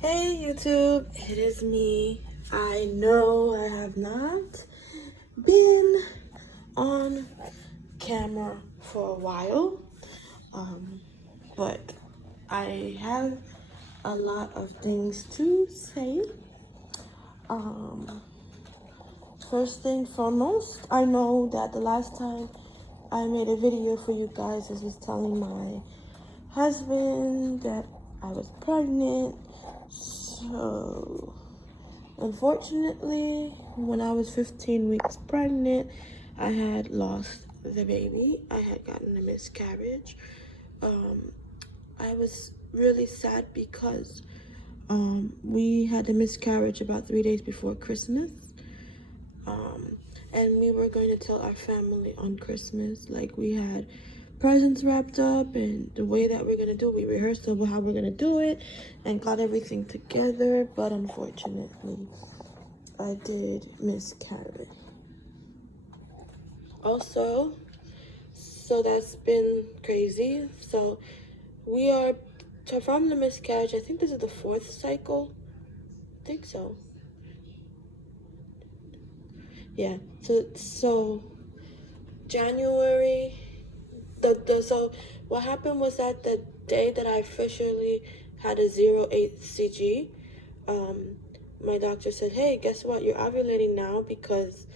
Hey YouTube, it is me. I know I have not been on camera for a while, but I have a lot of things to say. Um, First thing foremost, I know that the last time I made a video for you guys, I was telling my husband that I was pregnant. So unfortunately, when I was 15 weeks pregnant, I had lost the baby. I had gotten a miscarriage. Um, I was really sad because we had a miscarriage about 3 days before Christmas. Um, and we were going to tell our family on Christmas. Like, we had presents wrapped up, and the way that we're gonna do it, we rehearsed about how we're gonna do it and got everything together. But unfortunately, I did miscarry. Also, so that's been crazy. So we are from the miscarriage. I think this is the 4th cycle. I think so. Yeah. So January. So what happened was that the day that I officially had a 08 CG, my doctor said, hey, guess what? You're ovulating now, because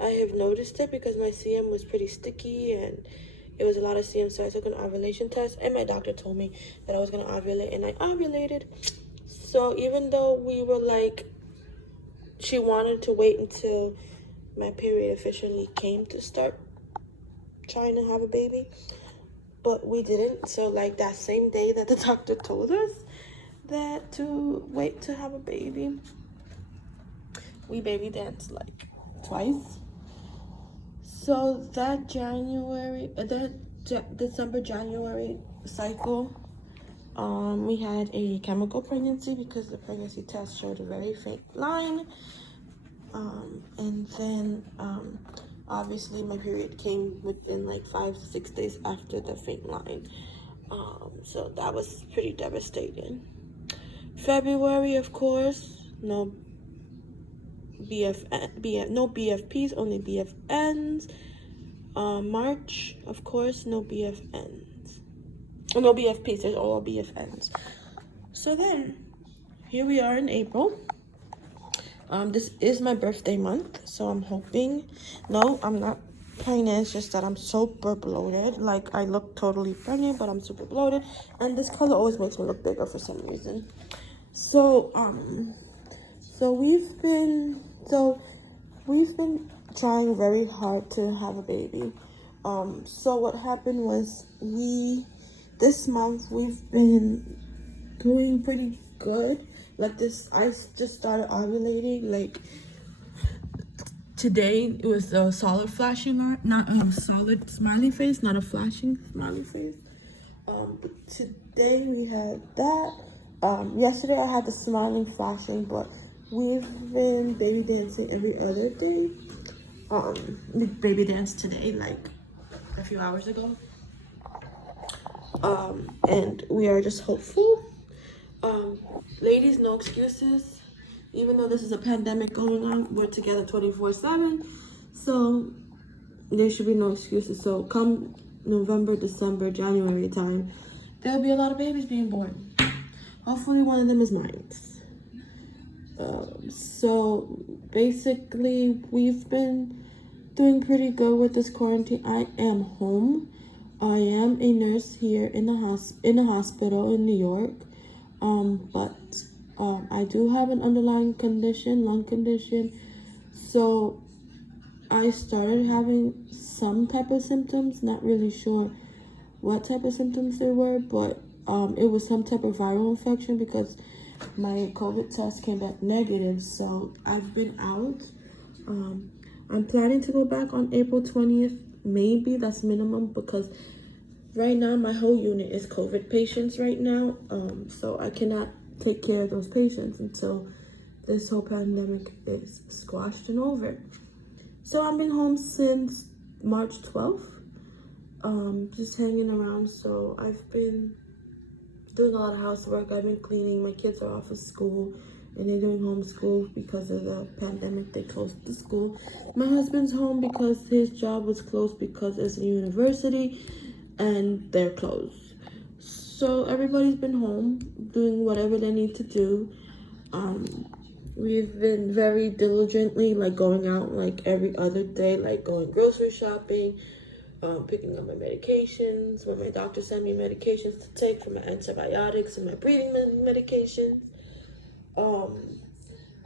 I have noticed it because my CM was pretty sticky and it was a lot of CM. So I took an ovulation test and my doctor told me that I was going to ovulate, and I ovulated. So even though we were like, she wanted to wait until my period officially came to start trying to have a baby, but we didn't. So like that same day that the doctor told us that to wait to have a baby, we baby danced like twice. So that December January cycle, we had a chemical pregnancy because the pregnancy test showed a very faint line. And then obviously my period came within like 5 to 6 days after the faint line. So that was pretty devastating. February, of course, no BFPs, only BFNs. March, of course, no BFNs. No BFPs, there's all BFNs. So then, here we are in April. This is my birthday month, so I'm hoping. No, I'm not pregnant. It's just that I'm super bloated. Like, I look totally pregnant, but I'm super bloated, and this color always makes me look bigger for some reason. So we've been trying very hard to have a baby. So what happened was this month we've been doing pretty good. Like this, I just started ovulating. Like today, it was a solid flashing art, not a solid smiley face, not a flashing smiley face. But today we had that. Yesterday I had the smiling flashing, but we've been baby dancing every other day. We baby danced today, like a few hours ago. And we are just hopeful. Ladies, no excuses. Even though this is a pandemic going on, we're together 24/7. So there should be no excuses. So come November, December, January time, there'll be a lot of babies being born. Hopefully one of them is mine. So basically we've been doing pretty good with this quarantine. I am home. I am a nurse here in the hospital in New York. But I do have an underlying condition, lung condition. So I started having some type of symptoms, not really sure what type of symptoms they were, but it was some type of viral infection because my COVID test came back negative. So I've been out. I'm planning to go back on April 20th. Maybe that's minimum, because right now my whole unit is COVID patients right now. So I cannot take care of those patients until this whole pandemic is squashed and over. So I've been home since March 12th, just hanging around. So I've been doing a lot of housework. I've been cleaning. My kids are off of school and they're doing homeschool because of the pandemic. They closed the school. My husband's home because his job was closed because it's a university and they're closed. So everybody's been home doing whatever they need to do. We've been very diligently like going out like every other day, like going grocery shopping, picking up my medications when my doctor sent me medications to take for my antibiotics and my breathing medications.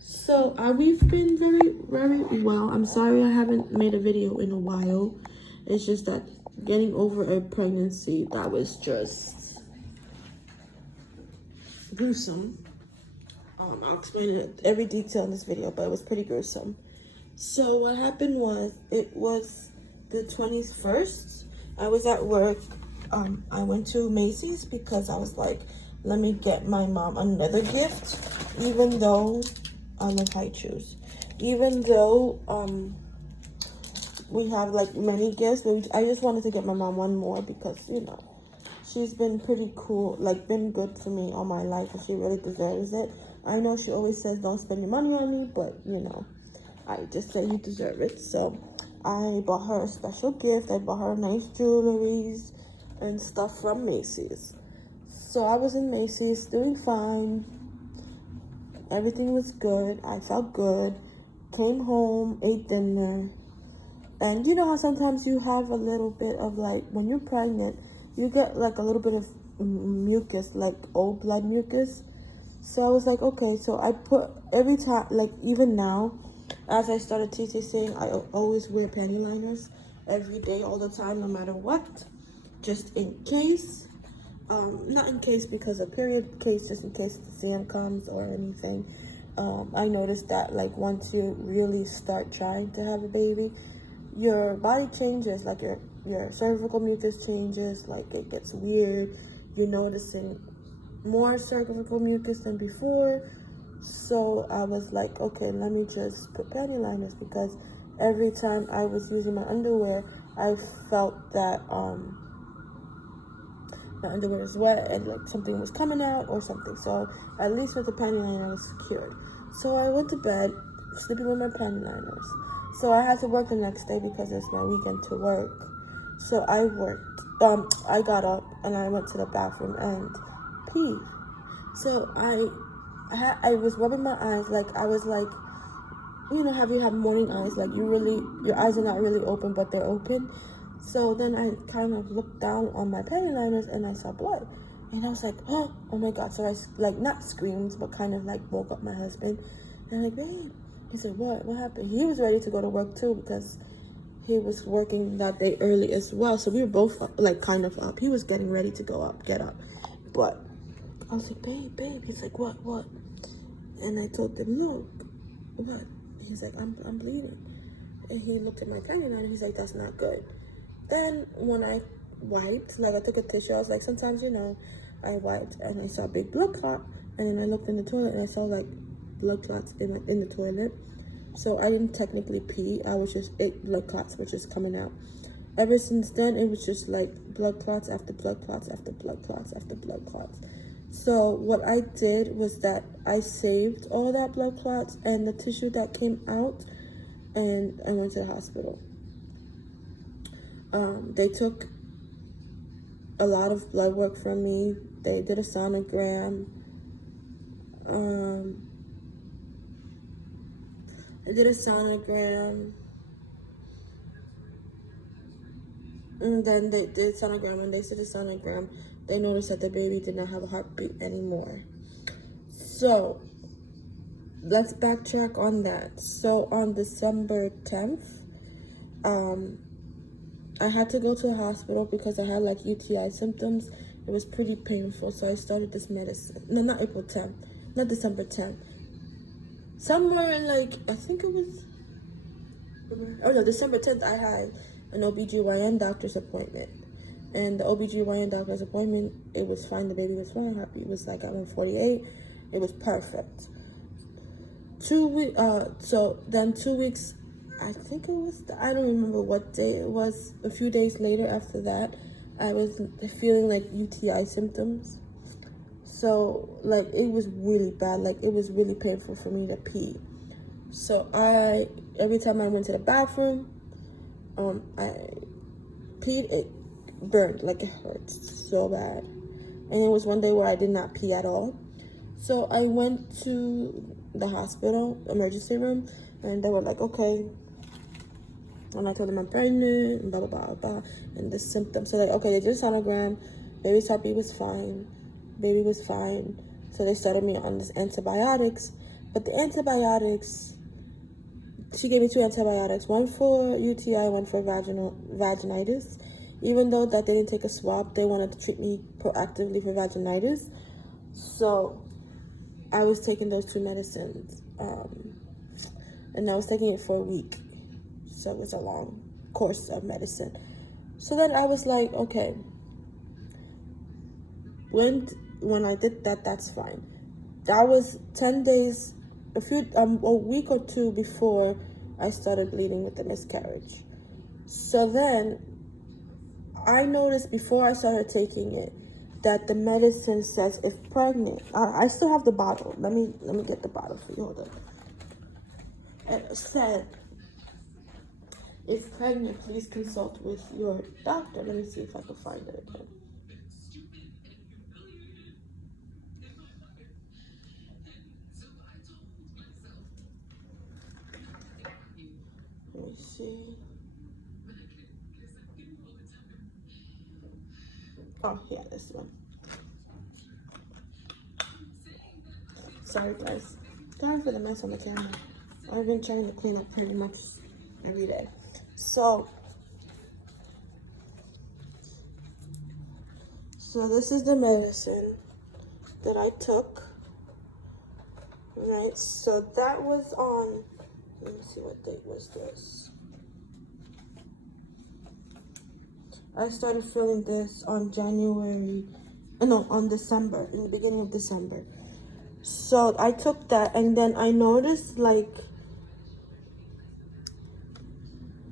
So we've been very well. I'm sorry I haven't made a video in a while. It's just that getting over a pregnancy, that was just gruesome. I'll explain it, every detail in this video, but it was pretty gruesome. So what happened was, it was the 21st. I was at work. I went to Macy's because I was like, let me get my mom another gift, even though I love high shoes. Even though we have like many gifts, but I just wanted to get my mom one more because, you know, she's been pretty cool, like been good for me all my life, and she really deserves it. I know she always says don't spend your money on me, but you know, I just said you deserve it. So I bought her a special gift. I bought her nice jewelries and stuff from Macy's. So I was in Macy's doing fine. Everything was good. I felt good. Came home, ate dinner. And you know how sometimes you have a little bit of like, when you're pregnant, you get like a little bit of mucus, like old blood mucus. So I was like, okay, so I put every time, like even now, as I started TTCING, I always wear panty liners every day, all the time, no matter what, just in case. Not in case because of period case, just in case the CM comes or anything. I noticed that like once you really start trying to have a baby, your body changes, like your cervical mucus changes, like it gets weird. You're noticing more cervical mucus than before. So I was like, okay, let me just put panty liners, because every time I was using my underwear, I felt that my underwear was wet and like something was coming out or something. So at least with the panty liner, I was secured. So I went to bed, sleeping with my panty liners. So I had to work the next day because it's my weekend to work. So I worked. I got up and I went to the bathroom and peed. So I was rubbing my eyes, like I was like, you know, have you had morning eyes? Like your eyes are not really open, but they're open. So then I kind of looked down on my panty liners and I saw blood. And I was like, oh my God. So I like not screamed, but kind of like woke up my husband. And I'm like, babe. He said, what? What happened? He was ready to go to work too because he was working that day early as well. So we were both up, like kind of up. He was getting ready to get up. But I was like, babe. He's like, what? And I told him, look, what? He's like, I'm bleeding. And he looked at my panty line and he's like, that's not good. Then when I wiped, like I took a tissue, I was like, sometimes, you know, I wiped and I saw a big blood clot. And then I looked in the toilet and I saw like blood clots in the toilet. So I didn't technically pee. I was just, blood clots were just coming out. Ever since then, it was just like blood clots after blood clots after blood clots after blood clots. So what I did was that I saved all that blood clots and the tissue that came out, and I went to the hospital. They took a lot of blood work from me. They did a sonogram. I did a sonogram. And then they did sonogram. When they did the sonogram, they noticed that the baby did not have a heartbeat anymore. So let's backtrack on that. So on December 10th, I had to go to the hospital because I had like UTI symptoms. It was pretty painful, so I started this medicine. No, not April 10th, not December 10th. Somewhere in like, I think it was, oh no, December 10th, I had an OBGYN doctor's appointment. And the OBGYN doctor's appointment, it was fine. The baby was fine, happy. It was like at 148. It was perfect. 2 weeks, so then 2 weeks, I think it was, I don't remember what day it was. A few days later after that, I was feeling like UTI symptoms. So like it was really bad. Like it was really painful for me to pee. So every time I went to the bathroom, I peed, it burned, like it hurt so bad. And it was one day where I did not pee at all. So I went to the hospital emergency room, and they were like, okay. And I told them I'm pregnant, and blah, blah, blah, blah, and the symptoms. So like, okay, they did a sonogram. Baby's heartbeat was fine. Baby was fine. So they started me on this antibiotics. But the antibiotics, she gave me 2 antibiotics, one for UTI, one for vaginitis. Even though that they didn't take a swab, they wanted to treat me proactively for vaginitis. So I was taking those 2 medicines, and I was taking it for a week. So it was a long course of medicine. So then I was like, okay, when I did that, that's fine. That was 10 days, a week or 2 before I started bleeding with the miscarriage. So then I noticed before I started taking it that the medicine says if pregnant. I still have the bottle. Let me get the bottle for you. Hold on. It said, if pregnant, please consult with your doctor. Let me see if I can find it again. Let me see. Oh, yeah, this one. Sorry, guys. Sorry for the mess on the camera. I've been trying to clean up pretty much every day. So this is the medicine that I took. Right, so that was on, let me see, what date was this? I started feeling this on December, in the beginning of December. So I took that, and then I noticed, like,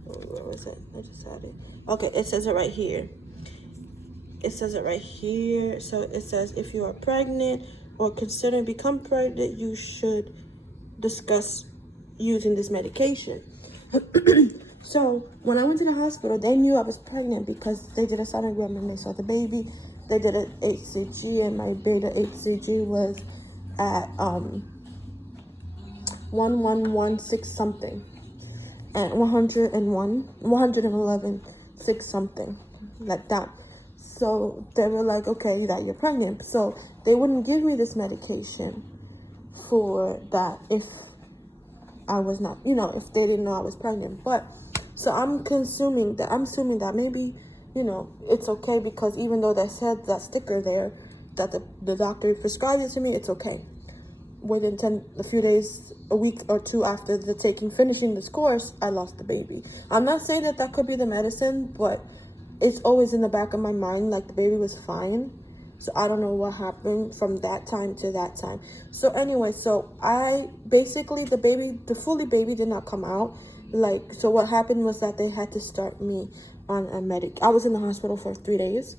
where was it? I just had it. Okay, it says it right here. It says it right here. So it says if you are pregnant or considering become pregnant, you should discuss using this medication. So when I went to the hospital, they knew I was pregnant because they did a sonogram and they saw the baby. They did an HCG, and my beta HCG was at 1116 something, and 111 6 something, like that. So they were like, okay, that you're pregnant. So they wouldn't give me this medication for that if I was not, if they didn't know I was pregnant. But so I'm assuming that maybe, it's okay, because even though they said that sticker there that the doctor prescribed it to me, it's okay. Within a few days, a week or 2 after finishing this course, I lost the baby. I'm not saying that could be the medicine, but it's always in the back of my mind, like the baby was fine. So I don't know what happened from that time to that time. So anyway, so the fully baby did not come out. So what happened was that they had to start me on a I was in the hospital for 3 days.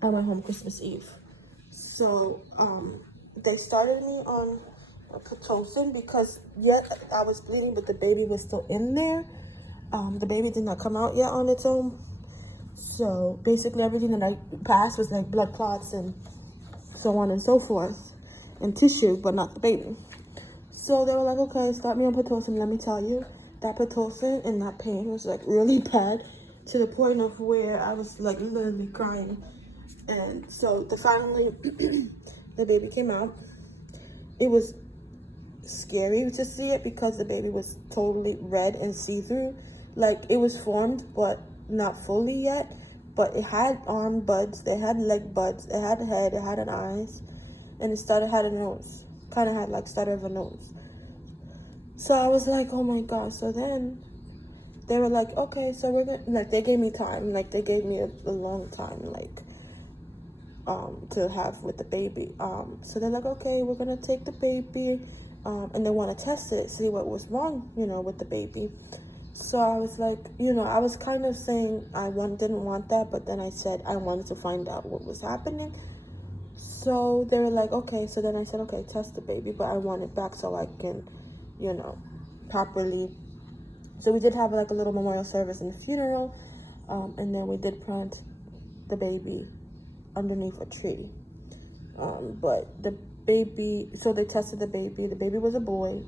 I went home Christmas Eve. So they started me on Pitocin because I was bleeding, but the baby was still in there. The baby did not come out yet on its own. So basically everything that I passed was like blood clots and so on and so forth, and tissue, but not the baby. So they were like, okay, start me on Pitocin. Let me tell you, that Pitocin and that pain was like really bad, to the point of where I was like literally crying. And so finally the baby came out. It was scary to see it because the baby was totally red and see-through. Like it was formed, but not fully yet. But it had arm buds, they had leg buds, it had a head, it had an eyes, and it had a nose. Kind of had like started of a nose. So I was like, oh my God. So then they were like, okay, so we're gonna, like, they gave me time, like they gave me a long time, like to have with the baby. So they're like, okay, we're gonna take the baby, and they want to test it, see what was wrong, with the baby. So I was like, I was kind of saying didn't want that, but then I said I wanted to find out what was happening. So So they were like, okay. So then I said, okay, test the baby, but I want it back so I can, properly. So we did have like a little memorial service and funeral, and then we did plant the baby underneath a tree. But the baby, so they tested the baby. The baby was a boy.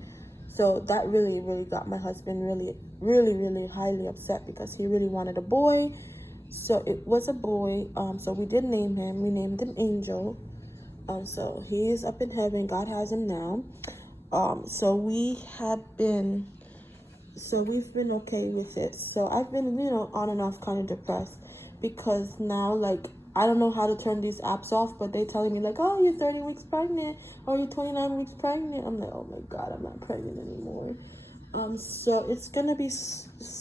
So that really, really got my husband really, really, really highly upset because he really wanted a boy. So it was a boy. So we did name him. We named him Angel. So he is up in heaven. God has him now. So we've been okay with it. So I've been, on and off kind of depressed because now, like, I don't know how to turn these apps off, but they telling me like, oh, you're 30 weeks pregnant, or you're 29 weeks pregnant. I'm like, oh my God, I'm not pregnant anymore. So it's gonna be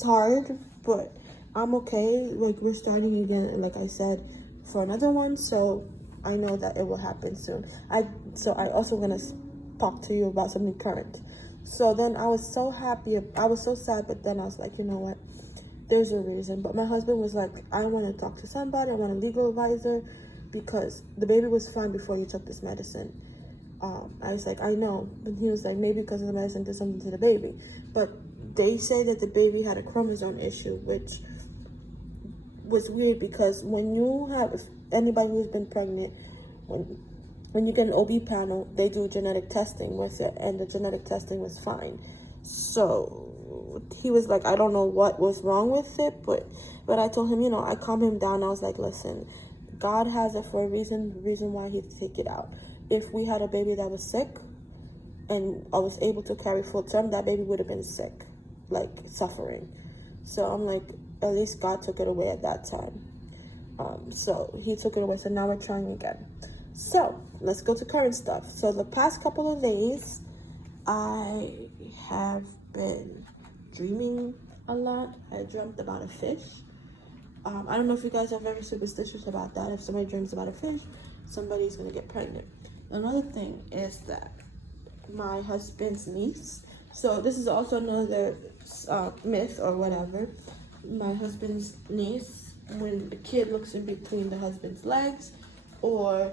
hard, but I'm okay. Like, we're starting again, like I said, for another one. So I know that it will happen soon. I also gonna talk to you about something current. So then I was so happy. I was so sad, but then I was like, you know what? There's a reason. But my husband was like, I want to talk to somebody. I want a legal advisor because the baby was fine before you took this medicine. I was like, I know. And he was like, maybe because of the medicine did something to the baby. But they say that the baby had a chromosome issue, which was weird because when you have anybody who's been pregnant, when you get an OB panel, they do genetic testing with it, and the genetic testing was fine. So he was like, I don't know what was wrong with it, but I told him, I calmed him down. I was like, listen, God has it for a reason, the reason why he take it out. If we had a baby that was sick and I was able to carry full term, that baby would have been sick, like suffering. So I'm like, at least God took it away at that time. So he took it away. So now we're trying again. So let's go to current stuff. So the past couple of days, I have been dreaming a lot. I dreamt about a fish. I don't know if you guys are very superstitious about that. If somebody dreams about a fish, somebody's gonna get pregnant. Another thing is that my husband's niece. So this is also another myth or whatever. My husband's niece, when the kid looks in between the husband's legs or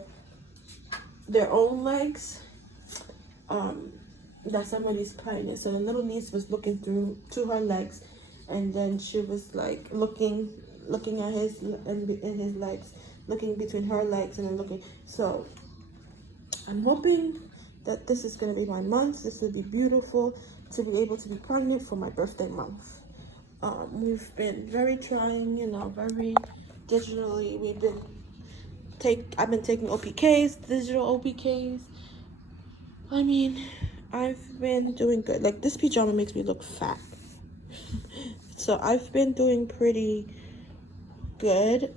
their own legs, that somebody's pregnant. So the little niece was looking through to her legs, and then she was like looking at his in his legs, looking between her legs and then looking. So I'm hoping that this is gonna be my month. This will be beautiful to be able to be pregnant for my birthday month. We've been very trying, very digitally. I've been taking OPKs, digital OPKs. I mean, I've been doing good. Like, this pajama makes me look fat. So I've been doing pretty good.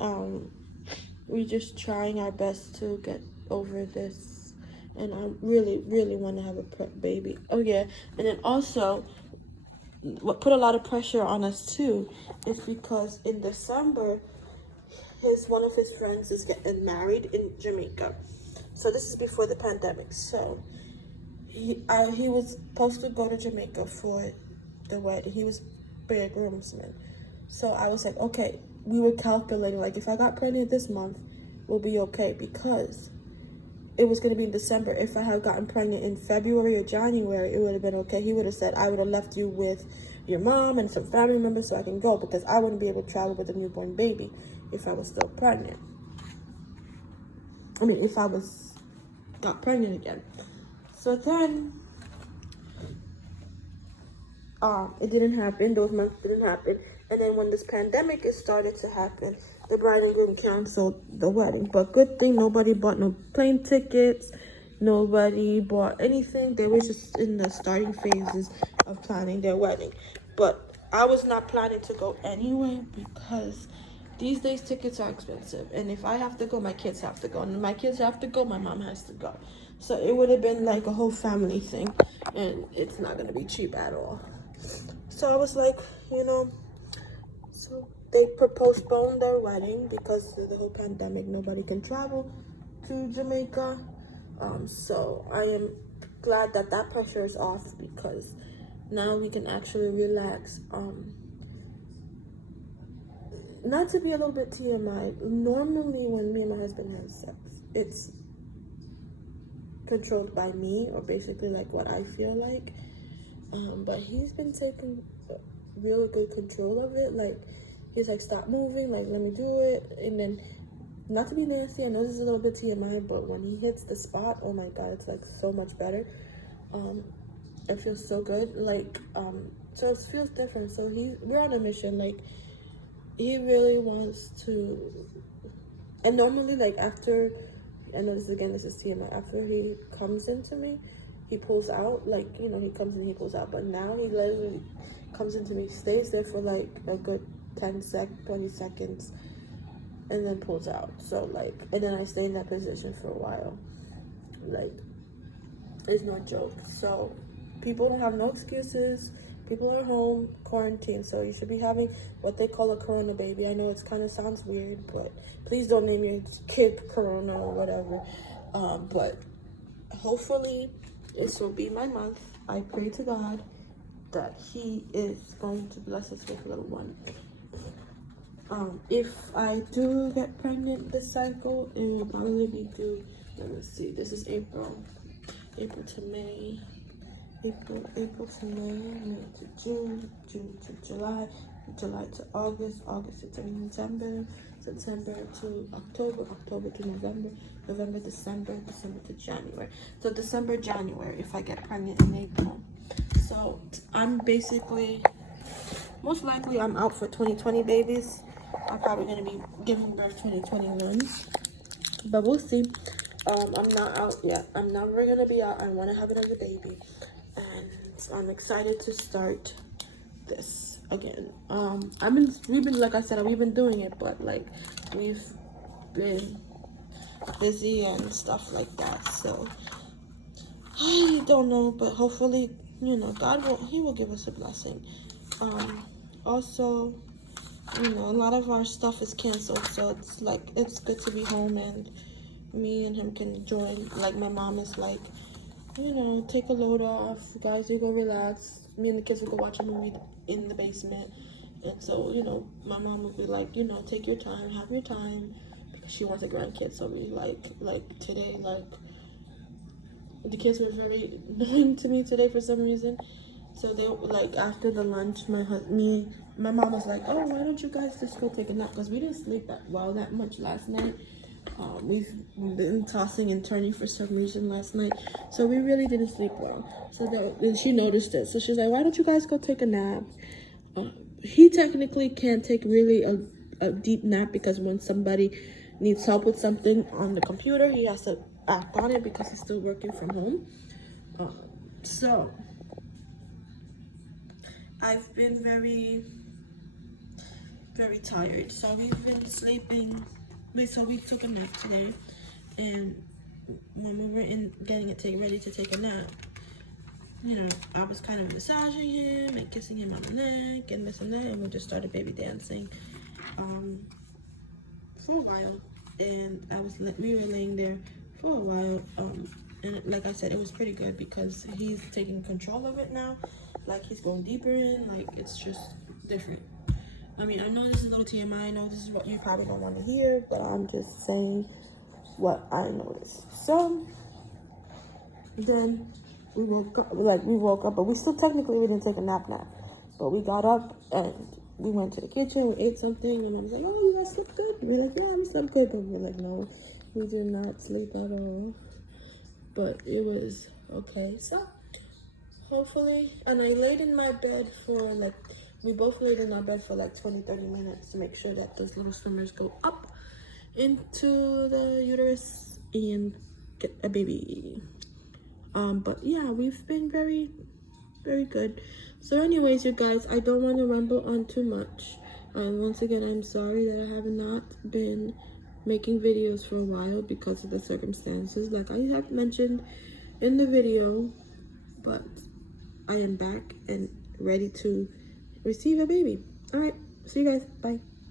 We're just trying our best to get over this. And I really, really want to have a baby. Oh, yeah. And then also, what put a lot of pressure on us, too, is because in December, one of his friends is getting married in Jamaica. So this is before the pandemic. So he was supposed to go to Jamaica for the wedding. He was be a groomsman. So I was like, okay, we were calculating, like, if I got pregnant this month, we'll be okay, because it was going to be in December. If I had gotten pregnant in February or January, it would have been okay. He would have said, I would have left you with your mom and some family members so I can go, because I wouldn't be able to travel with a newborn baby if I was still pregnant. I mean, if I got pregnant again. So then, it didn't happen. Those months didn't happen. And then when this pandemic started to happen, the bride and groom canceled the wedding. But good thing nobody bought no plane tickets. Nobody bought anything. They were just in the starting phases of planning their wedding. But I was not planning to go anyway, because these days tickets are expensive. And if I have to go, my kids have to go. And if my kids have to go, my mom has to go. So it would have been like a whole family thing. And it's not going to be cheap at all. So I was like, so they postponed their wedding because of the whole pandemic. Nobody can travel to Jamaica. So I am glad that pressure is off, because now we can actually relax. Not to be a little bit TMI, normally when me and my husband have sex, it's controlled by me, or basically like what I feel like. But he's been taking really good control of it. Like, he's like, stop moving, like, let me do it. And then, not to be nasty, I know this is a little bit TMI, but when he hits the spot, oh my god, it's like so much better. It feels so good. Like, so it feels different. So we're on a mission. Like, he really wants to. And normally, like, after, I know this is TMI, after he comes into me, he pulls out. Like, you know, he comes in, he pulls out. But now he literally comes into me, stays there for like a good 20 seconds, and then pulls out. So like, and then I stay in that position for a while. Like, it's no joke. So people don't have no excuses. People are home, quarantine, so you should be having what they call a corona baby. I know it's kind of sounds weird, but please don't name your kid Corona or whatever. But hopefully this will be my month. I pray to God that he is going to bless us with a little one. If I do get pregnant this cycle, it will probably be due, let me see, this is April to May, April to May to June, June to July, July to August, August to September, September to October, October to November, November, December, December to January. So December, January, if I get pregnant in April. So I'm basically, most likely I'm out for 2020 babies. I'm probably going to be giving birth 2021. But we'll see. I'm not out yet. I'm never going to be out. I want to have another baby. And I'm excited to start this again. We've been, like I said, we've been doing it, but like, we've been busy and stuff like that. So I don't know, but hopefully, you know, he will give us a blessing. Also, you know, a lot of our stuff is canceled, so it's like, it's good to be home and me and him can join. Like, my mom is like, you know, take a load off, guys, you go relax. Me and the kids will go watch a movie in the basement. And so, you know, my mom will be like, you know, take your time, have your time, because she wants a grandkid. So we like today, like, the kids were very annoying to me today for some reason. So they, like, after the lunch, my mom was like, oh, why don't you guys just go take a nap? Because we didn't sleep that much last night. We've been tossing and turning for some reason last night, so we really didn't sleep well. So then she noticed it, so she's like, why don't you guys go take a nap? He technically can't take really a deep nap, because when somebody needs help with something on the computer, he has to act on it because he's still working from home. So I've been very, very tired. So we've been sleeping. So we took a nap today, and when we were getting it ready to take a nap, you know, I was kind of massaging him and kissing him on the neck and this and that, and we just started baby dancing for a while. And we were laying there for a while, and like I said, it was pretty good because he's taking control of it now. Like, he's going deeper in, like, it's just different. I mean, I know this is a little TMI, I know this is what you probably don't want to hear, but I'm just saying what I noticed. So then we woke up, but we didn't take a nap, but we got up and we went to the kitchen, we ate something, and I was like, oh, you guys slept good? We're like, yeah, I slept good, but we're like, no, we did not sleep at all. But it was okay. So hopefully, and I laid in my bed for like, we both laid in our bed for like 20-30 minutes to make sure that those little swimmers go up into the uterus and get a baby. But yeah, we've been very, very good. So anyways, you guys, I don't want to ramble on too much. Once again, I'm sorry that I have not been making videos for a while because of the circumstances, like I have mentioned in the video, but I am back and ready to receive a baby. All right, see you guys. Bye.